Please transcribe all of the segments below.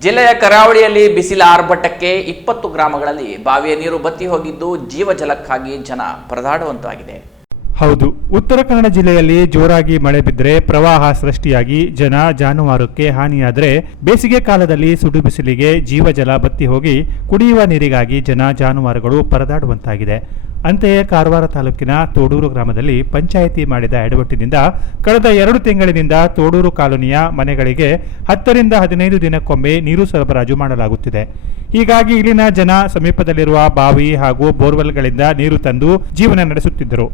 ಜಿಲ್ಲೆಯ ಕರಾವಳಿಯಲ್ಲಿ ಬಿಸಿಲ ಆರ್ಭಟಕ್ಕೆ 20 ಗ್ರಾಮಗಳಲ್ಲಿ ಬಾವಿಯ ನೀರು ಬತ್ತಿ ಹೋಗಿದ್ದು ಜೀವಜಲಕ್ಕಾಗಿ ಜನ ಪರದಾಡುವಂತಾಗಿದೆ. ಹೌದು, ಉತ್ತರ ಕನ್ನಡ ಜಿಲ್ಲೆಯಲ್ಲಿ ಜೋರಾಗಿ ಮಳೆ ಬಿದ್ದರೆ ಪ್ರವಾಹ ಸೃಷ್ಟಿಯಾಗಿ ಜನ ಜಾನುವಾರುಕ್ಕೆ ಹಾನಿಯಾದರೆ ಬೇಸಿಗೆ ಕಾಲದಲ್ಲಿ ಸುಡು ಬಿಸಿಲಿಗೆ ಜೀವಜಲ ಬತ್ತಿ ಹೋಗಿ ಕುಡಿಯುವ ನೀರಿಗಾಗಿ ಜನ ಜಾನುವಾರುಗಳು ಪರದಾಡುವಂತಾಗಿದೆ. ಅಂತೆಯೇ ಕಾರವಾರ ತಾಲೂಕಿನ ತೋಡೂರು ಗ್ರಾಮದಲ್ಲಿ ಪಂಚಾಯಿತಿ ಮಾಡಿದ ಎಡವಟ್ಟಿನಿಂದ ಕಳೆದ 2 ತಿಂಗಳಿನಿಂದ ತೋಡೂರು ಕಾಲೋನಿಯ ಮನೆಗಳಿಗೆ 10 ರಿಂದ 15 ದಿನಕ್ಕೊಮ್ಮೆ ನೀರು ಸರಬರಾಜು ಮಾಡಲಾಗುತ್ತಿದೆ. ಹೀಗಾಗಿ ಇಲ್ಲಿನ ಜನ ಸಮೀಪದಲ್ಲಿರುವ ಬಾವಿ ಹಾಗೂ ಬೋರ್ವೆಲ್ಗಳಿಂದ ನೀರು ತಂದು ಜೀವನ ನಡೆಸುತ್ತಿದ್ದರು.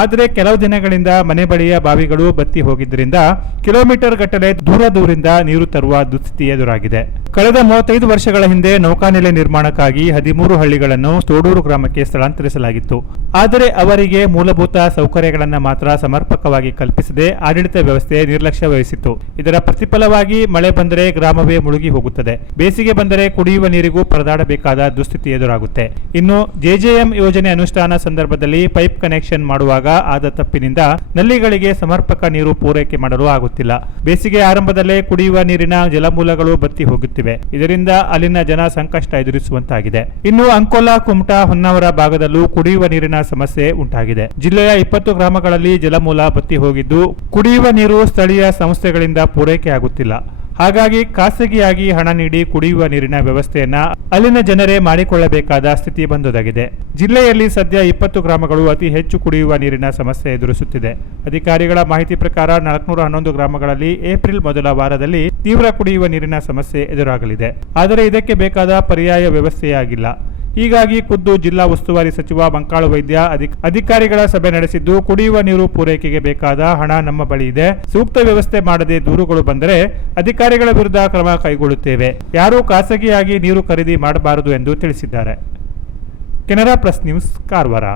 ಆದರೆ ಕೆಲವು ದಿನಗಳಿಂದ ಮನೆ ಬಳಿಯ ಬಾವಿಗಳು ಬತ್ತಿ ಹೋಗಿದ್ದರಿಂದ ಕಿಲೋಮೀಟರ್ ಗಟ್ಟಲೆ ದೂರದಿಂದ ನೀರು ತರುವ ದುಸ್ಥಿತಿ ಎದುರಾಗಿದೆ. ಕಳೆದ 35 ವರ್ಷಗಳ ಹಿಂದೆ ನೌಕಾನೆಲೆ ನಿರ್ಮಾಣಕ್ಕಾಗಿ 13 ಹಳ್ಳಿಗಳನ್ನು ತೋಡೂರು ಗ್ರಾಮಕ್ಕೆ ಸ್ಥಳಾಂತರಿಸಲಾಗಿತ್ತು. ಆದರೆ ಅವರಿಗೆ ಮೂಲಭೂತ ಸೌಕರ್ಯಗಳನ್ನು ಮಾತ್ರ ಸಮರ್ಪಕವಾಗಿ ಕಲ್ಪಿಸದೆ ಆಡಳಿತ ವ್ಯವಸ್ಥೆ ನಿರ್ಲಕ್ಷ್ಯ ವಹಿಸಿತ್ತು. ಇದರ ಪ್ರತಿಫಲವಾಗಿ ಮಳೆ ಬಂದರೆ ಗ್ರಾಮವೇ ಮುಳುಗಿ ಹೋಗುತ್ತದೆ. ಬೇಸಿಗೆ ಬಂದರೆ ಕುಡಿಯುವ ನೀರಿಗೂ ಪರದಾಡಬೇಕಾದ ದುಸ್ಥಿತಿ ಎದುರಾಗುತ್ತೆ. ಇನ್ನು ಜೆಜೆಎಂ ಯೋಜನೆ ಅನುಷ್ಠಾನ ಸಂದರ್ಭದಲ್ಲಿ ಪೈಪ್ ಕನೆಕ್ಷನ್ ಮಾಡುವಾಗ ಆದ ತಪ್ಪಿನಿಂದ ನಲ್ಲಿಗಳಿಗೆ ಸಮರ್ಪಕ ನೀರು ಪೂರೈಕೆ ಮಾಡಲು ಆಗುತ್ತಿಲ್ಲ. ಬೇಸಿಗೆ ಆರಂಭದಲ್ಲೇ ಕುಡಿಯುವ ನೀರಿನ ಜಲಮೂಲಗಳು ಬತ್ತಿ ಹೋಗುತ್ತಿವೆ. ಇದರಿಂದ ಅಲ್ಲಿನ ಜನ ಸಂಕಷ್ಟ ಎದುರಿಸುವಂತಾಗಿದೆ. ಇನ್ನು ಅಂಕೋಲಾ, ಕುಮಟಾ, ಹೊನ್ನಾವರ ಭಾಗದಲ್ಲೂ ಕುಡಿಯುವ ನೀರಿನ ಸಮಸ್ಯೆ ಉಂಟಾಗಿದೆ. ಜಿಲ್ಲೆಯ 20 ಗ್ರಾಮಗಳಲ್ಲಿ ಜಲಮೂಲ ಬತ್ತಿ ಹೋಗಿದ್ದು ಕುಡಿಯುವ ನೀರು ಸ್ಥಳೀಯ ಸಂಸ್ಥೆಗಳಿಂದ ಪೂರೈಕೆ ಆಗುತ್ತಿಲ್ಲ. ಹಾಗಾಗಿ ಖಾಸಗಿಯಾಗಿ ಹಣ ನೀಡಿ ಕುಡಿಯುವ ನೀರಿನ ವ್ಯವಸ್ಥೆಯನ್ನ ಅಲ್ಲಿನ ಜನರೇ ಮಾಡಿಕೊಳ್ಳಬೇಕಾದ ಸ್ಥಿತಿ ಬಂದೊದಗಿದೆ. ಜಿಲ್ಲೆಯಲ್ಲಿ ಸದ್ಯ 20 ಗ್ರಾಮಗಳು ಅತಿ ಹೆಚ್ಚು ಕುಡಿಯುವ ನೀರಿನ ಸಮಸ್ಯೆ ಎದುರಿಸುತ್ತಿದೆ. ಅಧಿಕಾರಿಗಳ ಮಾಹಿತಿ ಪ್ರಕಾರ 411 ಗ್ರಾಮಗಳಲ್ಲಿ ಏಪ್ರಿಲ್ ಮೊದಲ ವಾರದಲ್ಲಿ ತೀವ್ರ ಕುಡಿಯುವ ನೀರಿನ ಸಮಸ್ಯೆ ಎದುರಾಗಲಿದೆ. ಆದರೆ ಇದಕ್ಕೆ ಬೇಕಾದ ಪರ್ಯಾಯ ವ್ಯವಸ್ಥೆಯಾಗಿಲ್ಲ. ಹೀಗಾಗಿ ಖುದ್ದು ಜಿಲ್ಲಾ ಉಸ್ತುವಾರಿ ಸಚಿವ ಮಂಕಾಳು ವೈದ್ಯ ಅಧಿಕಾರಿಗಳ ಸಭೆ ನಡೆಸಿದ್ದು, ಕುಡಿಯುವ ನೀರು ಪೂರೈಕೆಗೆ ಬೇಕಾದ ಹಣ ನಮ್ಮ ಬಳಿ ಇದೆ. ಸೂಕ್ತ ವ್ಯವಸ್ಥೆ ಮಾಡದೆ ದೂರುಗಳು ಬಂದರೆ ಅಧಿಕಾರಿಗಳ ವಿರುದ್ಧ ಕ್ರಮ ಕೈಗೊಳ್ಳುತ್ತೇವೆ. ಯಾರೂ ಖಾಸಗಿಯಾಗಿ ನೀರು ಖರೀದಿ ಮಾಡಬಾರದು ಎಂದು ತಿಳಿಸಿದ್ದಾರೆ. Canara press news, Karwar.